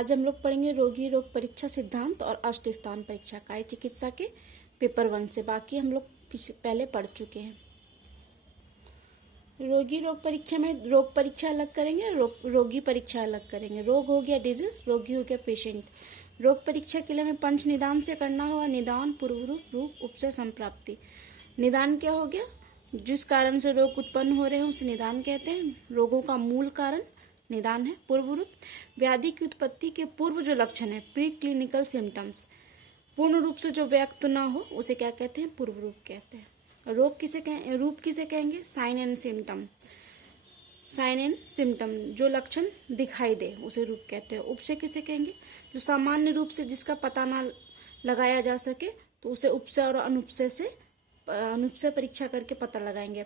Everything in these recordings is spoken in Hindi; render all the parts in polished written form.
आज हम लोग पढ़ेंगे रोगी रोग परीक्षा सिद्धांत और अष्ट स्थान परीक्षा काय चिकित्सा के पेपर 1 से। बाकी हम लोग पहले पढ़ चुके हैं। रोगी रोग परीक्षा में रोग परीक्षा अलग करेंगे, रोगी परीक्षा अलग करेंगे। रोग हो गया डिजीज, रोगी हो गया पेशेंट। रोग परीक्षा के लिए हमें पंच निदान से करना होगा। निदान, पूर्व रूप, उपसय, संप्राप्ति। निदान क्या हो गया? जिस कारण से रोग उत्पन्न हो रहे हैं उसे निदान कहते हैं। रोगों का मूल कारण निदान है। पूर्व रूप, व्याधि की उत्पत्ति के पूर्व जो लक्षण है, प्री क्लिनिकल सिम्टम्स, पूर्ण रूप से जो व्यक्त ना हो उसे क्या कहते हैं? पूर्व रूप कहते हैं। रोग किसे कहें, रूप किसे कहेंगे? Sign and symptom. Sign and symptom जो लक्षण दिखाई दे उसे रूप कहते हैं। उपसय किसे कहेंगे? जो सामान्य रूप से जिसका पता ना लगाया जा सके तो उसे उपसय और अनुपसय परीक्षा करके पता लगाएंगे।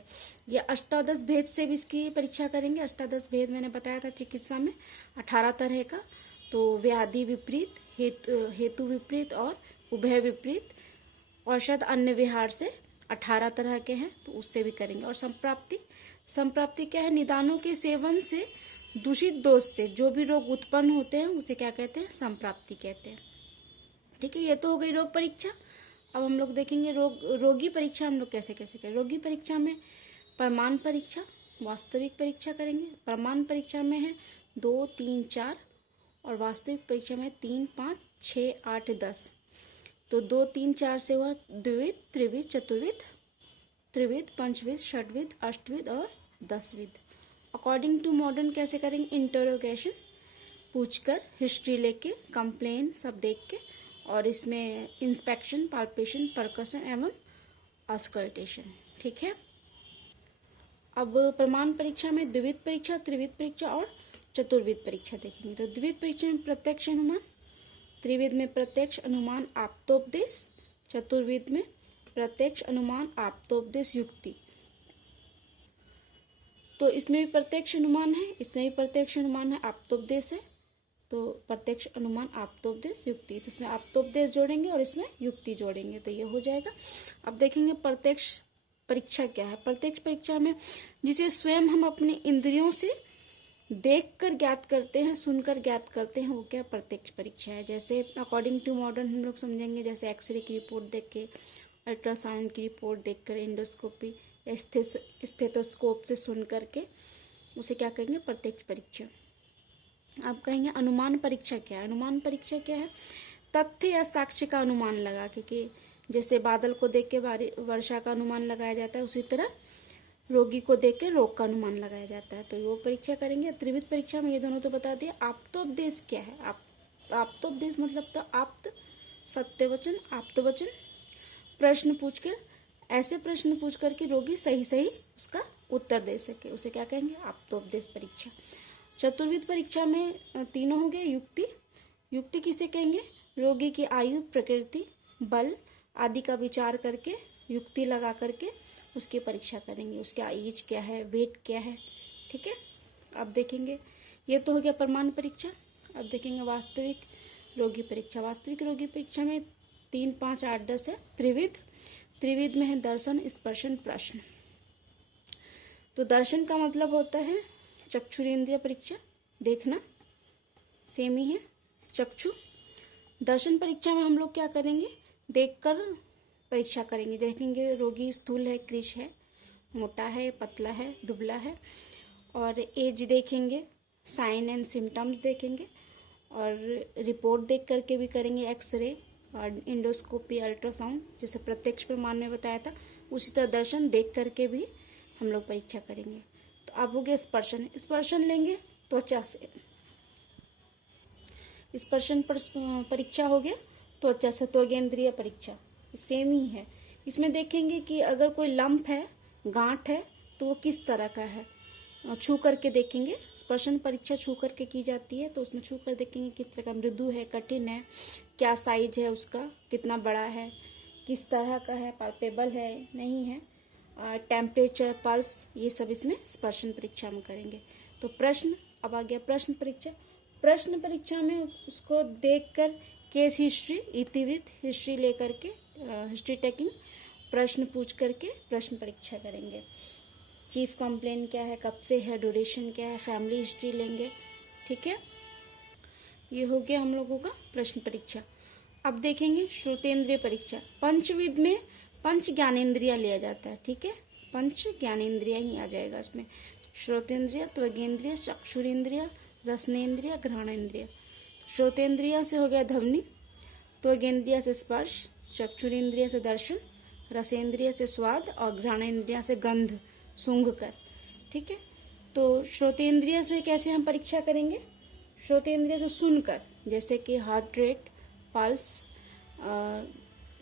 ये अष्टादश भेद से भी इसकी परीक्षा करेंगे। अष्टादश भेद मैंने बताया था चिकित्सा में 18 तरह का। तो व्याधि विपरीत, हेतु विपरीत और उभय विपरीत, औषध अन्य विहार से 18 तरह के हैं, तो उससे भी करेंगे। और संप्राप्ति क्या है? निदानों के सेवन से दूषित दोष से जो भी रोग उत्पन्न होते हैं उसे क्या कहते हैं? संप्राप्ति कहते हैं। ठीक है, ये तो हो गई रोग परीक्षा। अब हम लोग देखेंगे रोगी परीक्षा हम लोग कैसे कैसे करें। रोगी परीक्षा में प्रमाण परीक्षा, वास्तविक परीक्षा करेंगे। प्रमाण परीक्षा में है 2, 3, 4 और वास्तविक परीक्षा में 3, 5, 6, 8, 10। तो 2, 3, 4 से हुआ द्विविध, त्रिविध, चतुर्विध, त्रिविध, पंचविध, षटविध, अष्टविध और 10विध। अकॉर्डिंग टू मॉडर्न कैसे करेंगे? इंटरोगेशन, पूछकर, हिस्ट्री लेके, कंप्लेन सब देख के, और इसमें इंस्पेक्शन, पाल्पेशन, परकशन एवं ऑस्कल्टेशन। ठीक है। अब प्रमाण परीक्षा में द्विविध परीक्षा, त्रिविध परीक्षा और चतुर्विध परीक्षा देखेंगे। तो द्विविध परीक्षा में प्रत्यक्ष अनुमान, त्रिविध में प्रत्यक्ष अनुमान आप्तोपदेश, चतुर्विध में प्रत्यक्ष अनुमान आप्तोपदेश युक्ति। तो इसमें भी प्रत्यक्ष अनुमान है, इसमें भी प्रत्यक्ष अनुमान है, आप्तोपदेश है। तो प्रत्यक्ष अनुमान आप्तोपदेश युक्ति, तो इसमें आप्तोपदेश जोड़ेंगे और इसमें युक्ति जोड़ेंगे, तो ये हो जाएगा। अब देखेंगे प्रत्यक्ष परीक्षा क्या है। प्रत्यक्ष परीक्षा में जिसे स्वयं हम अपने इंद्रियों से देखकर ज्ञात करते हैं, सुनकर ज्ञात करते हैं, वो क्या प्रत्यक्ष परीक्षा है। जैसे अकॉर्डिंग टू मॉडर्न हम लोग समझेंगे, जैसे एक्सरे की रिपोर्ट देख के, अल्ट्रासाउंड की रिपोर्ट देखकर, एंडोस्कोपी, स्टेथोस्कोप से सुन करके, उसे क्या कहेंगे? प्रत्यक्ष परीक्षा। आप कहेंगे अनुमान परीक्षा क्या है? अनुमान परीक्षा क्या है? तथ्य या साक्ष्य का अनुमान लगा के, कि जैसे बादल को देख के वर्षा का अनुमान लगाया जाता है, उसी तरह रोगी को देख के रोग का अनुमान लगाया जाता है। तो वो परीक्षा करेंगे। त्रिविध परीक्षा में ये दोनों तो बता दिए। आप्तोपदेश क्या है? आप्तोपदेश मतलब तो आप्त, सत्यवचन, आप्तवचन, प्रश्न पूछकर, ऐसे प्रश्न पूछकर कि रोगी सही सही उसका उत्तर दे सके, उसे क्या कहेंगे? आप्तोपदेश परीक्षा। चतुर्विध परीक्षा में तीनों हो गए। युक्ति किसे कहेंगे? रोगी की आयु, प्रकृति, बल आदि का विचार करके, युक्ति लगा करके उसकी परीक्षा करेंगे। उसका एज क्या है, वेट क्या है। ठीक है। अब देखेंगे, ये तो हो गया प्रमाण परीक्षा। अब देखेंगे वास्तविक रोगी परीक्षा। वास्तविक रोगी परीक्षा में 3, 5, 8, 10 है। त्रिविध में है दर्शन, स्पर्शन, प्रश्न। तो दर्शन का मतलब होता है चक्षुरेंद्रिय परीक्षा, देखना, सेम ही है चक्षु। दर्शन परीक्षा में हम लोग क्या करेंगे? देखकर परीक्षा करेंगे। देखेंगे रोगी स्थूल है, कृश है, मोटा है, पतला है, दुबला है, और एज देखेंगे, साइन एंड सिम्टम्स देखेंगे, और रिपोर्ट देख करके भी करेंगे, एक्सरे और इंडोस्कोपी, अल्ट्रासाउंड, जैसे प्रत्यक्ष प्रमाण में बताया था, उसी तरह दर्शन देख करके भी हम लोग परीक्षा करेंगे। तो अब हो गया स्पर्शन। स्पर्शन लेंगे त्वचा से, स्पर्शन परीक्षा हो गया त्वचा से। त्वगेंद्रिय परीक्षा सेम ही है। इसमें देखेंगे कि अगर कोई लंप है, गांठ है, तो वो किस तरह का है, छू करके देखेंगे। स्पर्शन परीक्षा छू करके की जाती है, तो उसमें छू कर देखेंगे किस तरह का, मृदु है, कठिन है, क्या साइज है उसका, कितना बड़ा है, किस तरह का है, पाल्पेबल है, नहीं है, टेम्परेचर, पल्स, ये सब इसमें स्पर्शन परीक्षा में करेंगे। तो प्रश्न, अब आ गया प्रश्न परीक्षा। प्रश्न परीक्षा में उसको देखकर केस हिस्ट्री, इतिवृत्त हिस्ट्री लेकर के, हिस्ट्री टेकिंग, प्रश्न पूछ करके प्रश्न परीक्षा करेंगे। चीफ कंप्लेन क्या है, कब से है, ड्यूरेशन क्या है, फैमिली हिस्ट्री लेंगे। ठीक है। ये हो गया हम लोगों का प्रश्न परीक्षा। अब देखेंगे श्रोतेंद्रिय परीक्षा। पंचविध में पंच ज्ञानेंद्रिय लिया जाता है, ठीक है, पंच ज्ञानेंद्रिय ही आ जाएगा इसमें। श्रोतेंद्रिय, त्वगेंद्रिय, चक्षुरेंद्रिय, रसनेंद्रिय, घ्राणेंद्रिय। श्रोतेंद्रिय से हो गया ध्वनि, त्वगेंद्रिय से स्पर्श, चक्षुरेंद्रिय से दर्शन, रसेंद्रिय से स्वाद और घ्राणेंद्रिय से गंध सूंघ कर, ठीक है। तो श्रोतेंद्रिय से कैसे हम परीक्षा करेंगे? श्रोतेंद्रिय से सुनकर, जैसे कि heart rate, pulse,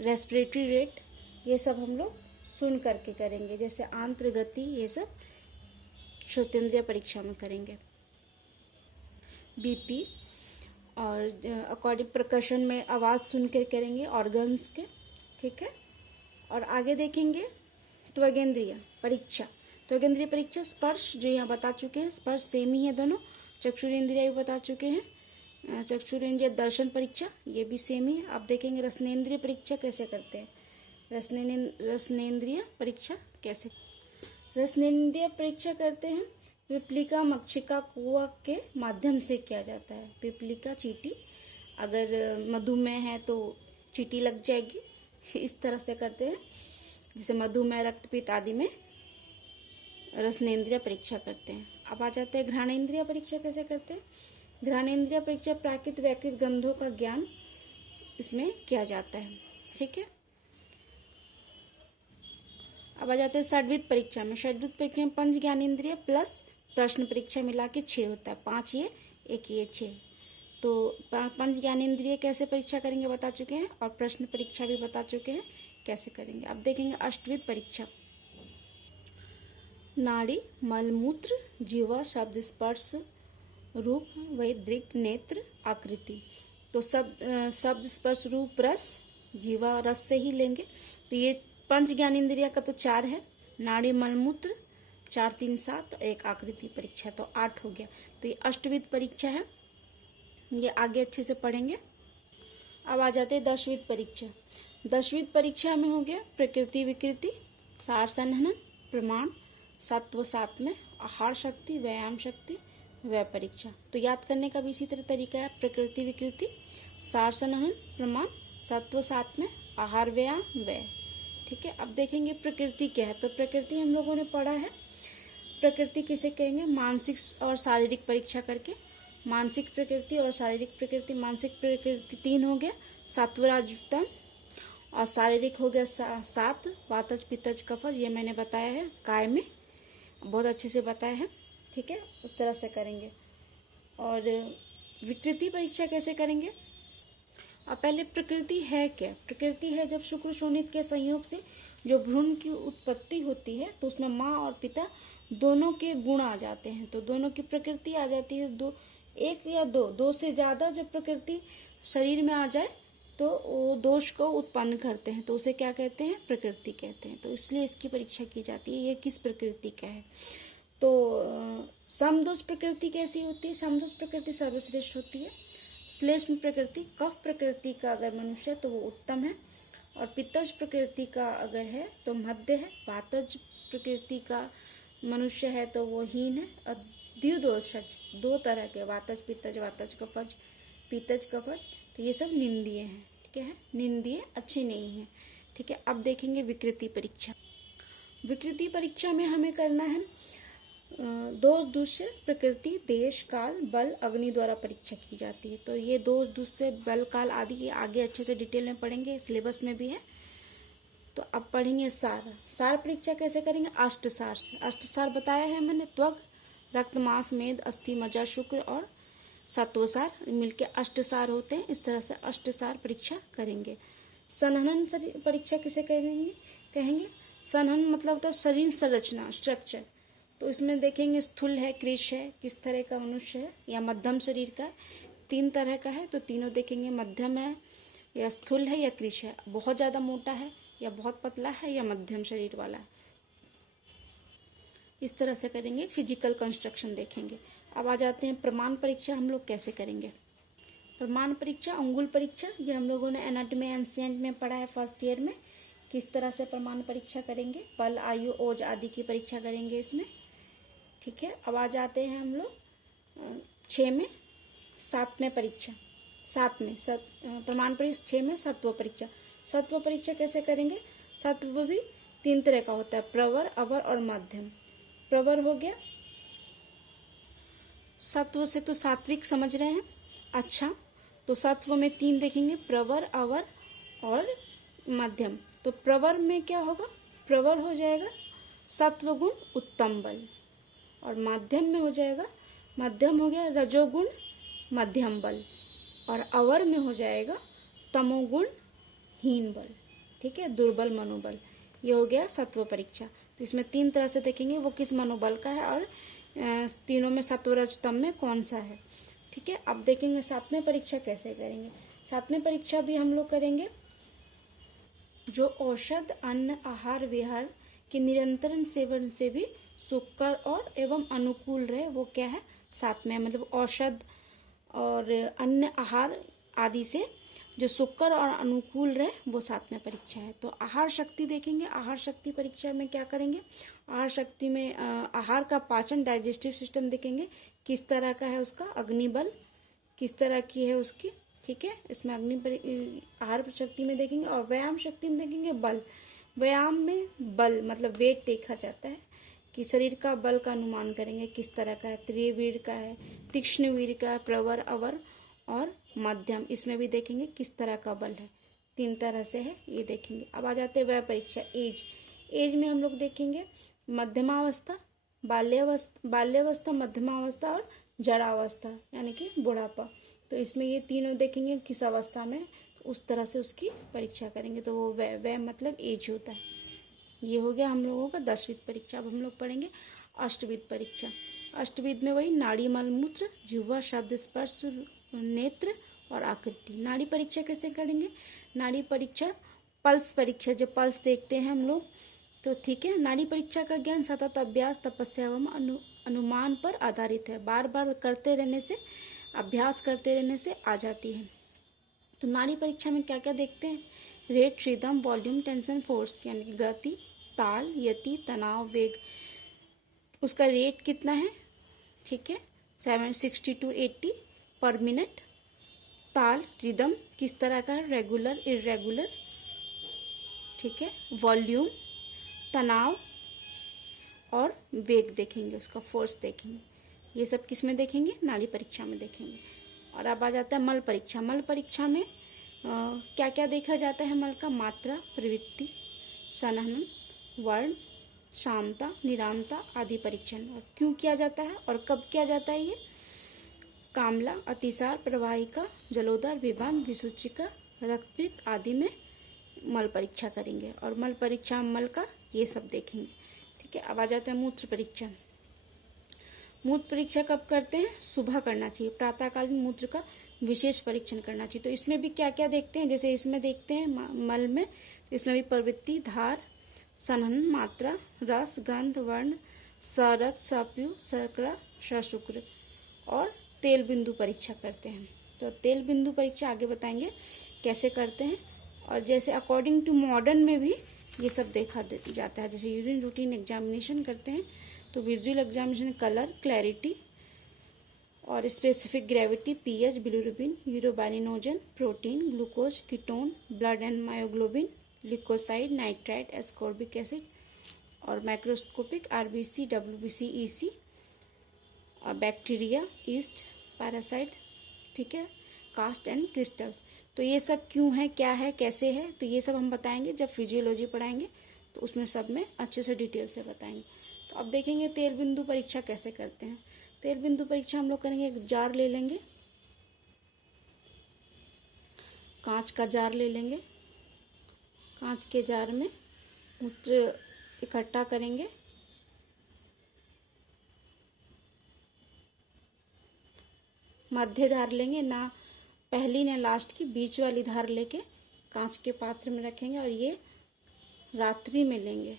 respiratory rate, ये सब हम लोग सुन करके करेंगे, जैसे आंत्र गति, ये सब श्रोतेंद्रिय परीक्षा में करेंगे। बीपी और अकॉर्डिंग प्रकर्षण में आवाज़ सुन कर करेंगे, ऑर्गन्स के, ठीक है। और आगे देखेंगे त्वगेंद्रिय परीक्षा। त्वगेंद्रिय परीक्षा स्पर्श, जो यहाँ बता चुके हैं, स्पर्श सेम ही है दोनों। चक्षुरेंद्रिय भी बता चुके हैं, चक्षुरेंद्रिय दर्शन परीक्षा, ये भी सेम ही है। अब देखेंगे रसनेंद्रिय परीक्षा कैसे करते हैं। रसनेंद्रिय परीक्षा कैसे, रसनेंद्रिय परीक्षा करते हैं पिपलिका, मक्षिका, कुआ के माध्यम से किया जाता है। पिपलिका चींटी, अगर मधुमेह है तो चींटी लग जाएगी, इस तरह से करते हैं। जैसे मधुमेह, रक्तपित्त आदि में रसनेंद्रिय परीक्षा करते हैं। अब आ जाते हैं घ्राणेंद्रिय परीक्षा कैसे करते हैं। घ्राणेंद्रिय परीक्षा प्राकृत वैकृत गंधों का ज्ञान इसमें किया जाता है, ठीक है। अब आ जाते हैं षड्विध परीक्षा में। षड्विध परीक्षा में पंच ज्ञानेंद्रिय प्लस प्रश्न परीक्षा मिला के 6 होता है, 5 ये 1 ये 6। तो पंच ज्ञानेंद्रिय कैसे परीक्षा करेंगे बता चुके हैं, और प्रश्न परीक्षा भी बता चुके हैं कैसे करेंगे। अब देखेंगे अष्टविध परीक्षा। नाड़ी, मलमूत्र, जीवा, शब्द, स्पर्श, रूप, वही दृक्, नेत्र, आकृति। तो शब्द, स्पर्श, रूप, रस, जीवा रस से ही लेंगे। तो ये पंच ज्ञानेंद्रिय का तो 4 है, नाड़ी, मलमूत्र 4 3 7, 1 आकृति परीक्षा, तो 8 हो गया। तो ये अष्टविध परीक्षा है, ये आगे अच्छे से पढ़ेंगे। अब आ जाते हैं दशविध परीक्षा। दशविध परीक्षा में हो गया प्रकृति विकृति, सार संहनन, प्रमाण, सत्व सात में, आहार शक्ति, व्यायाम शक्ति, व्यय परीक्षा। तो याद करने का भी इसी तरह तरीका है, प्रकृति विकृति, सार संहनन, प्रमाण, सत्व सात में, आहार, व्यायाम, व्यय, ठीक है। अब देखेंगे प्रकृति क्या है। तो प्रकृति हम लोगों ने पढ़ा है, प्रकृति किसे कहेंगे, मानसिक और शारीरिक परीक्षा करके। मानसिक प्रकृति और शारीरिक प्रकृति। मानसिक प्रकृति 3 हो गया, सत्वराजतम, और शारीरिक हो गया 7, वातज, पित्तज, कफज, ये मैंने बताया है काय में, बहुत अच्छे से बताया है, ठीक है, उस तरह से करेंगे। और विकृति परीक्षा कैसे करेंगे। अब पहले प्रकृति है क्या। प्रकृति है जब शुक्र शोणित के संयोग से जो भ्रूण की उत्पत्ति होती है, तो उसमें माँ और पिता दोनों के गुण आ जाते हैं, तो दोनों की प्रकृति आ जाती है। एक या दो से ज़्यादा जब प्रकृति शरीर में आ जाए तो वो दोष को उत्पन्न करते हैं, तो उसे क्या कहते हैं, प्रकृति कहते हैं। तो इसलिए इसकी परीक्षा की जाती है, ये किस प्रकृति का है। तो समदोष प्रकृति कैसी होती है। समदोष प्रकृति सर्वश्रेष्ठ होती है। श्लेष्म प्रकृति, कफ प्रकृति का अगर मनुष्य है तो वो उत्तम है, और पित्तज प्रकृति का अगर है तो मध्य है। वातज प्रकृति का मनुष्य है तो वो हीन है। और द्विदोषज, 2 तरह के, वातज पित्तज, वातज कफज, पित्तज कफज, तो ये सब निंदीय हैं, ठीक है, निंदीय अच्छे नहीं है, ठीक है। अब देखेंगे विकृति परीक्षा। विकृति परीक्षा में हमें करना है दोष, दुष्य, प्रकृति, देश, काल, बल, अग्नि द्वारा परीक्षा की जाती है। तो ये दोष, दुष्य, बल, काल आदि ये आगे अच्छे से डिटेल में पढ़ेंगे, सिलेबस में भी है। तो अब पढ़ेंगे सार। सार परीक्षा कैसे करेंगे, अष्टसार से। अष्टसार बताया है मैंने, त्वग, रक्त, मांस, मेद, अस्थि, मज्जा, शुक्र और सत्वसार मिलके अष्टसार होते हैं। इस तरह से अष्टसार परीक्षा करेंगे। संहनन परीक्षा किसे कहेंगे। संहनन मतलब तो शरीर संरचना, स्ट्रक्चर। तो इसमें देखेंगे स्थूल है, कृश है, किस तरह का मनुष्य है, या मध्यम शरीर का है। 3 तरह का है, तो तीनों देखेंगे, मध्यम है या स्थूल है या कृश है, बहुत ज़्यादा मोटा है या बहुत पतला है या मध्यम शरीर वाला है। इस तरह से करेंगे। फिजिकल कंस्ट्रक्शन देखेंगे। अब आ जाते हैं प्रमाण परीक्षा हम लोग कैसे करेंगे। प्रमाण परीक्षा, अंगुल परीक्षा, ये हम लोगों ने एनाटॉमी एंशिएंट में पढ़ा है फर्स्ट ईयर में, किस तरह से प्रमाण परीक्षा करेंगे। बल, आयु, ओज आदि की परीक्षा करेंगे इसमें, ठीक है। अब आ जाते हैं हम लोग 6 में, 7 में परीक्षा, 7 में प्रमाण परीक्षा 6 में सत्व परीक्षा। सत्व परीक्षा कैसे करेंगे? सत्व भी 3 तरह का होता है, प्रवर, अवर और मध्यम। प्रवर हो गया, सत्व से तो सात्विक समझ रहे हैं। अच्छा, तो सत्व में 3 देखेंगे, प्रवर, अवर और मध्यम। तो प्रवर में क्या होगा? प्रवर हो जाएगा सत्वगुण उत्तम बल, और मध्यम में हो जाएगा, मध्यम हो गया रजोगुण मध्यम बल, और अवर में हो जाएगा तमोगुण हीन बल। ठीक है, दुर्बल मनोबल। ये हो गया सत्व परीक्षा। तो इसमें 3 तरह से देखेंगे वो किस मनोबल का है, और तीनों में सत्व रज तम में कौन सा है। ठीक है, अब देखेंगे 7वें परीक्षा कैसे करेंगे। 7वें परीक्षा भी हम लोग करेंगे जो औषध, अन्न, आहार विहार के निरंतर सेवन से भी सुकर और एवं अनुकूल रहे, वो क्या है? 7वें, मतलब औषध और अन्न, आहार आदि से जो सुकर और अनुकूल रहे, वो 7वें परीक्षा है। तो आहार शक्ति देखेंगे। आहार शक्ति परीक्षा में क्या करेंगे? आहार शक्ति में आहार का पाचन, डाइजेस्टिव सिस्टम देखेंगे किस तरह का है, उसका अग्निबल किस तरह की है उसकी। ठीक है, इसमें आहार शक्ति में देखेंगे, और व्यायाम शक्ति में देखेंगे बल। व्यायाम में बल मतलब वेट देखा जाता है कि शरीर का बल का अनुमान करेंगे किस तरह का है, त्रिवीर का है, तीक्ष्ण वीर का है, प्रवर, अवर और मध्यम। इसमें भी देखेंगे किस तरह का बल है, 3 तरह से है, ये देखेंगे। अब आ जाते हैं वह परीक्षा एज। एज में हम लोग देखेंगे मध्यमावस्था, बाल्यावस्था, मध्यमावस्था और जड़ावस्था यानी कि बुढ़ापा। तो इसमें ये तीनों देखेंगे किस अवस्था में, तो उस तरह से उसकी परीक्षा करेंगे। तो वो वह मतलब एज होता है। ये हो गया हम लोगों का 10वीं परीक्षा। अब हम लोग पढ़ेंगे अष्टविध परीक्षा। अष्टविध में वही नाड़ी, मलमूत्र, जिह्वा, शब्द, स्पर्श, नेत्र और आकृति। नाड़ी परीक्षा कैसे करेंगे? नाड़ी परीक्षा पल्स परीक्षा, जो पल्स देखते हैं हम लोग, तो ठीक है। नाड़ी परीक्षा का ज्ञान सतत अभ्यास, तपस्या एवं अनुमान पर आधारित है। बार बार करते रहने से, अभ्यास करते रहने से आ जाती है। तो नाड़ी परीक्षा में क्या क्या देखते हैं? Rate, rhythm, volume, tension, force यानी कि गति, ताल, यति, तनाव, वेग। उसका रेट कितना है? ठीक है, 760 to 80 पर मिनट। ताल, रिदम किस तरह का है, रेगुलर, इरेगुलर। ठीक है, वॉल्यूम, तनाव और वेग देखेंगे, उसका फोर्स देखेंगे। ये सब किस में देखेंगे? नाड़ी परीक्षा में देखेंगे। और अब आ जाता है मल परीक्षा। मल परीक्षा में क्या क्या देखा जाता है? मल का मात्रा, प्रवृत्ति, संहनन, वर्ण, शामता, निरामता आदि परीक्षण। और क्यों किया जाता है और कब किया जाता है? ये कामला, अतिसार, प्रवाहिका, जलोदर, विभान, विसूचिका, रक्तपित्त आदि में मल परीक्षा करेंगे। और मल परीक्षा मल का ये सब देखेंगे। ठीक है, अब आ जाता है मूत्र परीक्षा। मूत्र परीक्षा कब करते हैं? सुबह करना चाहिए। प्रातःकालीन मूत्र का विशेष परीक्षण करना चाहिए। तो इसमें भी क्या क्या देखते हैं? जैसे इसमें देखते हैं मल में, तो इसमें भी प्रवृत्ति, धार, संहनन, मात्रा, रस, गंध, वर्ण, सरक, सप्यु, शर्करा, सशुक्र और तेल बिंदु परीक्षा करते हैं। तो तेल बिंदु परीक्षा आगे बताएंगे कैसे करते हैं। और जैसे अकॉर्डिंग टू मॉडर्न में भी ये सब देखा जाता है। जैसे यूरिन रूटीन एग्जामिनेशन करते हैं तो विजुअल एग्जामिनेशन कलर, क्लैरिटी और specific gravity, pH, bilirubin, urobilinogen, protein, glucose, ketone, blood and myoglobin, leukocyte, nitrite, ascorbic acid और माइक्रोस्कोपिक आरबीसी, डब्ल्यूबीसी, ईसी और बैक्टीरिया, ईस्ट, पैरासाइट। ठीक है, कास्ट एंड क्रिस्टल्स। तो ये सब क्यों है, क्या है, कैसे है, तो ये सब हम बताएंगे जब फिजियोलॉजी पढ़ाएंगे, तो उसमें सब में अच्छे से डिटेल से बताएंगे। तो अब देखेंगे तेल बिंदु परीक्षा कैसे करते हैं। तेल बिंदु परीक्षा हम लोग करेंगे, एक जार ले लेंगे, कांच का जार ले लेंगे। कांच के जार में मूत्र इकट्ठा करेंगे। मध्य धार लेंगे, ना पहली ना लास्ट की, बीच वाली धार लेके कांच के पात्र में रखेंगे और ये रात्रि में लेंगे,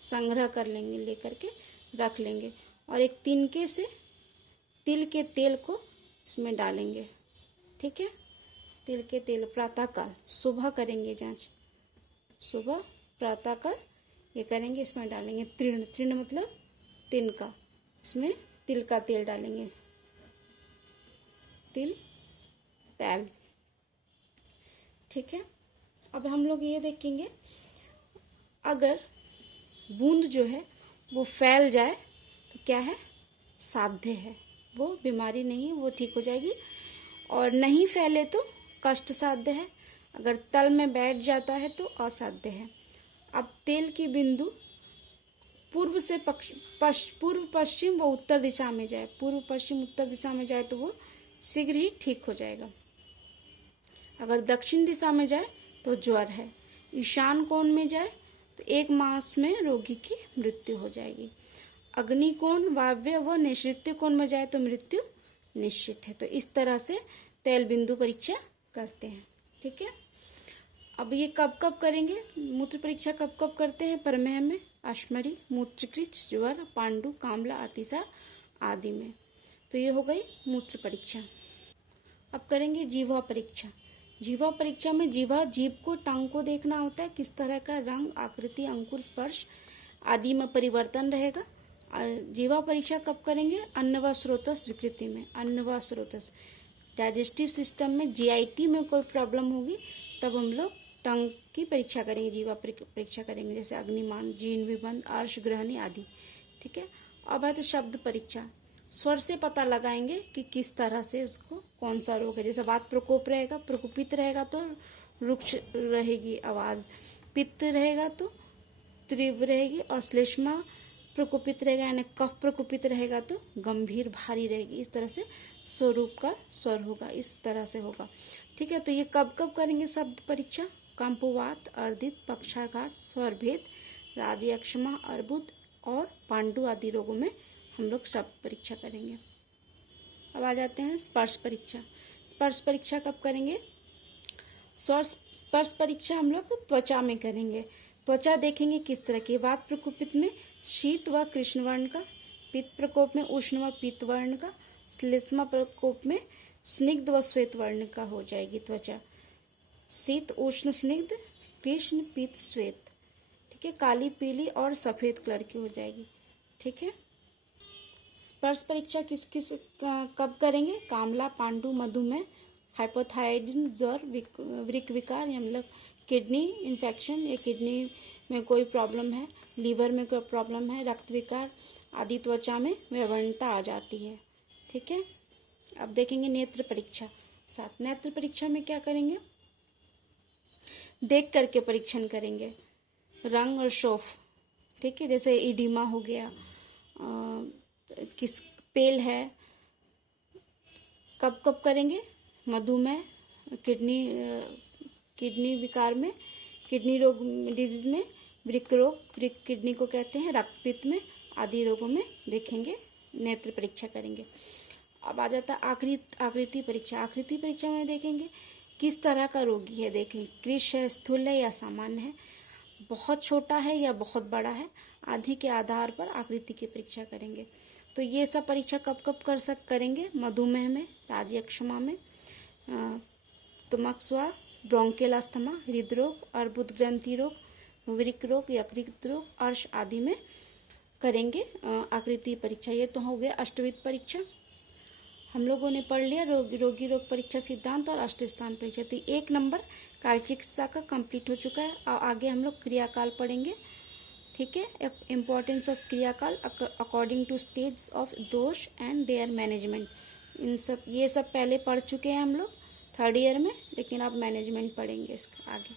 संग्रह कर लेंगे, लेकर के रख लेंगे। और एक तिनके से तिल के तेल को इसमें डालेंगे। ठीक है, तिल के तेल प्रातःकाल, सुबह करेंगे जांच, सुबह प्रातःकाल ये करेंगे, इसमें डालेंगे तृण। तृण मतलब तिनका, इसमें तिल का तेल डालेंगे। तिल, तैल। ठीक है, अब हम लोग ये देखेंगे, अगर बूंद जो है वो फैल जाए तो क्या है, साध्य है, वो बीमारी नहीं है, वो ठीक हो जाएगी। और नहीं फैले तो कष्ट साध्य है, अगर तल में बैठ जाता है तो असाध्य है। अब तेल की बिंदु पूर्व से पूर्व पश्चिम व उत्तर दिशा में जाए, पूर्व पश्चिम उत्तर दिशा में जाए तो वो शीघ्र ही ठीक हो जाएगा। अगर दक्षिण दिशा में जाए तो ज्वर है, ईशान कोण में जाए तो 1 मास में रोगी की मृत्यु हो जाएगी। अग्निकोण, वायव्य व नैऋत्य कोण में जाए तो मृत्यु निश्चित है। तो इस तरह से तेल बिंदु परीक्षा करते हैं। ठीक है, अब ये कब कब करेंगे, मूत्र परीक्षा कब कब करते हैं, प्रमेह में, अश्मरी, मूत्रकृच, ज्वर, पांडु, कामला, अतिसार आदि में। तो ये हो गई मूत्र परीक्षा। अब करेंगे जीवा परीक्षा। जीवा परीक्षा में जीभ को, टांग को देखना होता है, किस तरह का रंग, आकृति, अंकुर, स्पर्श आदि में परिवर्तन रहेगा। जीवा परीक्षा कब करेंगे, अन्न व स्रोतस विकृति में। अन्न व स्रोतस, डाइजेस्टिव सिस्टम में, जीआईटी में कोई प्रॉब्लम होगी तब हम लोग टंग की परीक्षा करेंगे, जीवा परीक्षा करेंगे, जैसे अग्निमान, जीन विबंध, अर्श ग्रहणी आदि। ठीक है, अब है तो शब्द परीक्षा। स्वर से पता लगाएंगे कि किस तरह से उसको कौन सा रोग है। जैसे वात प्रकोप रहेगा, प्रकोपित रहेगा तो रुक्ष रहेगी आवाज, पित्त रहेगा तो तीव्र रहेगी, और श्लेष्मा प्रकोपित रहेगा यानी कफ प्रकोपित रहेगा तो गंभीर भारी रहेगी। इस तरह से स्वरूप का स्वर होगा, इस तरह से होगा। ठीक है, तो ये कब कब करेंगे शब्द परीक्षा, कंपवात, अर्दित, पक्षाघात, स्वरभेद, राजयक्षमा, अर्बुद और पांडु आदि रोगों में हम लोग शब्द परीक्षा करेंगे। अब आ जाते हैं स्पर्श परीक्षा। स्पर्श परीक्षा कब करेंगे, स्पर्श परीक्षा हम लोग त्वचा में करेंगे। त्वचा देखेंगे किस तरह की, वात प्रकोपित में शीत व कृष्ण वर्ण का, पित्त प्रकोप में उष्ण व पीत वर्ण का, श्लेष्मा प्रकोप में स्निग्ध व श्वेत वर्ण का हो जाएगी त्वचा। शीत, उष्ण, स्निग्ध, कृष्ण, पीत, श्वेत। ठीक है, काली, पीली और सफेद कलर की हो जाएगी। ठीक है, स्पर्श परीक्षा किस किस कब करेंगे, कामला, पांडु, मधुमेह, हाइपोथायराइडिज्म, ज्वर, वृक्क विकार या मतलब किडनी इन्फेक्शन या किडनी में कोई प्रॉब्लम है, लीवर में कोई प्रॉब्लम है, रक्त विकार आदि त्वचा में व्यवणता आ जाती है। ठीक है, अब देखेंगे नेत्र परीक्षा। साथ नेत्र परीक्षा में क्या करेंगे, देख करके परीक्षण करेंगे, रंग और शोफ। ठीक है, जैसे इडिमा हो गया, किस पेल है, कब कब करेंगे, मधुमेह, किडनी विकार में, किडनी रोग डिजीज में, वृक्क रोग, वृक्क किडनी को कहते हैं, रक्तपित्त में आदि रोगों में देखेंगे, नेत्र परीक्षा करेंगे। अब आ जाता है आकृति परीक्षा। आकृति परीक्षा में देखेंगे किस तरह का रोगी है, देखेंगे कृश है, स्थूल है या सामान्य है, बहुत छोटा है या बहुत बड़ा है, आदि के आधार पर आकृति की परीक्षा करेंगे। तो ये सब परीक्षा कब कब करेंगे, मधुमेह में, राजयक्षमा में, तमक श्वास, ब्रोंकियल अस्थमा, हृदरोग, अर्बुद ग्रंथि रोग, वृक्क रोग, यकृत रोग, अर्श आदि में करेंगे आकृति परीक्षा। ये तो हो गया अष्टविध परीक्षा। हम लोगों ने पढ़ लिया रोगी रोग परीक्षा सिद्धांत और अष्टस्थान परीक्षा। तो 1 नंबर काय चिकित्सा का कंप्लीट हो चुका है। और आगे हम लोग क्रियाकाल पढ़ेंगे। ठीक है, importance of kriyakala according to stage of dosha and their management. ये सब पहले पढ़ चुके हैं हम लोग 3rd ईयर में, लेकिन अब मैनेजमेंट पढ़ेंगे इसका आगे।